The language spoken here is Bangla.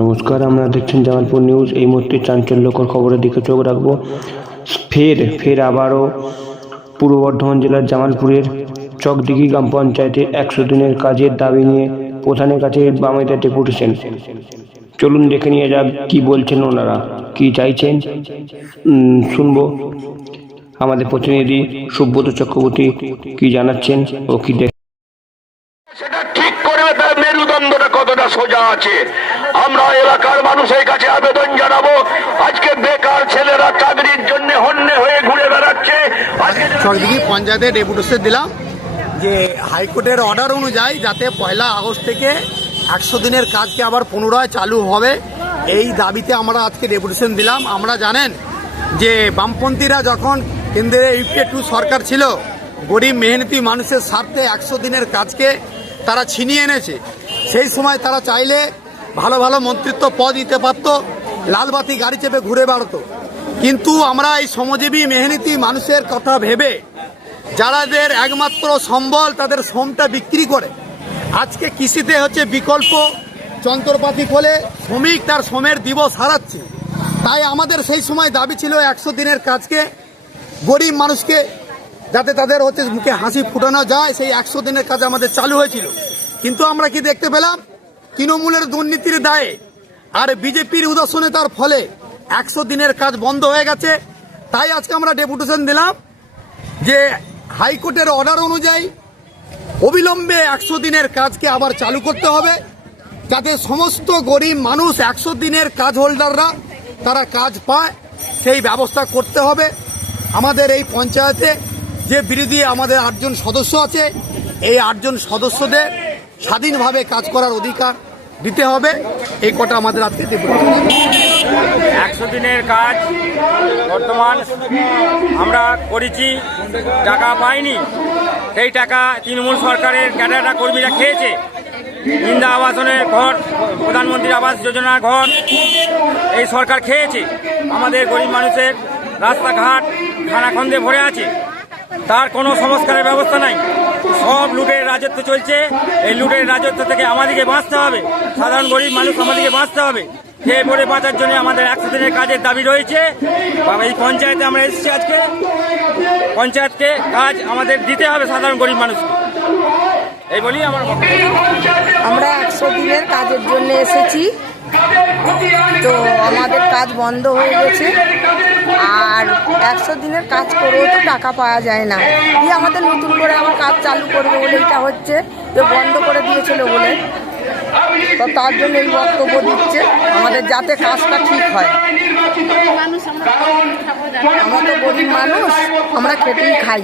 নমস্কার, আমরা দেখছেন জামালপুর নিউজ। এই মুহূর্তে চাঞ্চল্যকর খবরের দিকে চোখ রাখবো। ফের আবারও পূর্ব বর্ধমান জেলার জামালপুরের চকদিঘি গ্রাম পঞ্চায়েতের 100 দিনের কাজের দাবি নিয়ে প্রধানের কাছে বামেদের ডেপুটেশন। চলুন দেখে নিয়ে যাক কি বলছেন ওনারা, কি চাইছেন শুনবো। আমাদের প্রতিনিধি সুব্রত চক্রবর্তী কি জানাচ্ছেন ও কি সেটা ঠিক করে তার মেরুদণ্ডটা কতটা সোজা আছে। আমরা এলাকার মানুষের কাছে আবেদন জানাবো, আজকে বেকার ছেলেরা চাকরির জন্য হন্যে হয়ে ঘুরে বেড়াচ্ছে। আজকে চকদিঘি পঞ্চায়েতে ডেপুটেশন দিলাম যে হাইকোর্টের অর্ডার অনুযায়ী যাতে 1 আগস্ট থেকে 100 দিনের কাজকে আবার পুনরায় চালু হবে, এই দাবিতে আমরা আজকে ডেপুটেশন দিলাম। আমরা জানেন যে বামপন্থীরা যখন কেন্দ্রে ইউপিএ 2 সরকার ছিল, গরিব মেহনতি মানুষের স্বার্থে 100 দিনের কাজকে তারা ছিনিয়ে এনেছে। সেই সময় তারা চাইলে ভালো ভালো মন্ত্রিত্ব পদ দিতে পারত, লালবাতি গাড়ি চেপে ঘুরে বেড়াতো। কিন্তু আমরা এই শ্রমজীবী মেহনতি মানুষের কথা ভেবে যারাদের একমাত্র সম্বল তাদের শ্রমটা বিক্রি করে আজকে কৃষিতে হচ্ছে বিকল্প যন্ত্রপাতি খোলে শ্রমিক তার শ্রমের দিবস হারাচ্ছে। তাই আমাদের সেই সময় দাবি ছিল 100 দিনের কাজকে গরিব মানুষকে যাতে তাদের হচ্ছে মুখে হাসি ফুটানো যায়, সেই 100 দিনের কাজ আমাদের চালু হয়েছিল। কিন্তু আমরা কি দেখতে পেলাম, তৃণমূলের দুর্নীতির দায়ে আর বিজেপির উদাসীনতার ফলে 100 দিনের কাজ বন্ধ হয়ে গেছে। তাই আজকে আমরা ডেপুটেশন দিলাম যে হাইকোর্টের অর্ডার অনুযায়ী অবিলম্বে 100 দিনের কাজকে আবার চালু করতে হবে, যাতে সমস্ত গরিব মানুষ 100 দিনের কাজ হোল্ডাররা তারা কাজ পায়, সেই ব্যবস্থা করতে হবে। আমাদের এই পঞ্চায়েতে যে বিরোধী আমাদের 8 জন সদস্য আছে, এই 8 জন সদস্যদের স্বাধীনভাবে কাজ করার অধিকার দিতে হবে। এই কটা আমাদের আজকে 100 দিনের কাজ বর্তমান আমরা করেছি, টাকা পাইনি। সেই টাকা তৃণমূল সরকারের ক্যাডাররা কর্মীরা খেয়েছে। বৃন্দা আবাসনের ঘর, প্রধানমন্ত্রী আবাস যোজনার ঘর এই সরকার খেয়েছে। আমাদের গরিব মানুষের রাস্তাঘাট খানাখন্দে ভরে আছে, তার কোনো সংস্কারের ব্যবস্থা নাই। সব লুটের রাজত্ব চলছে। এই লুটের রাজত্ব থেকে আমাদেরকে বাঁচতে হবে, সাধারণ গরিব মানুষ আমাদেরকে বাঁচতে হবে। খেয়ে পড়ে বাঁচার জন্য আমাদের 100 দিনের কাজের দাবি রয়েছে। এই পঞ্চায়েতে আমরা এসেছি, আজকে পঞ্চায়েতকে কাজ আমাদের দিতে হবে সাধারণ গরিব মানুষকে, এই বলি আমার আমরা 100 দিনের কাজের জন্য এসেছি। তো আমাদের কাজ বন্ধ হয়ে গেছে, আর 100 দিনের কাজ করেও তো টাকা পাওয়া যায় না। দিয়ে আমাদের নতুন করে আবার কাজ চালু করবে বলে এটা হচ্ছে যে বন্ধ করে দিয়েছিল বলে, তো তার জন্য এই বক্তব্য দিচ্ছে আমাদের যাতে কাজটা ঠিক হয়। আমরা তো গরিব মানুষ, আমরা খেটেই খাই।